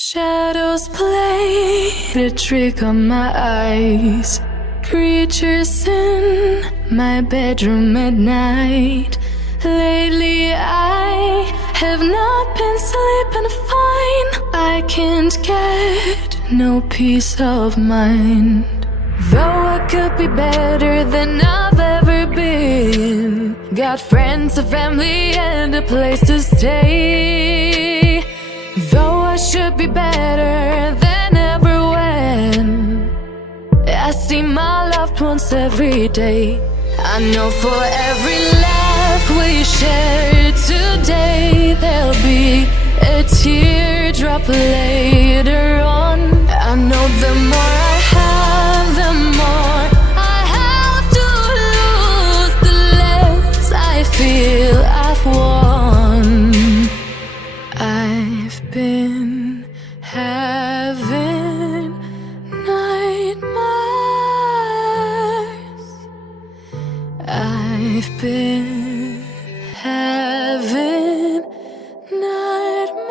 Shadows played a trick on my eyes. Creatures in my bedroom at night. Lately I have not been sleeping fine. I can't get no peace of mind. Though I could be better than I've ever been. Got friends, a family and a place to stay. Though I should be better than ever when I see my loved ones every day. I know for every laugh we share today, there'll be a teardrop later on. I know the more I have, the more I have to lose, the less I feel I've won. I've been having nightmares. I've been having nightmares.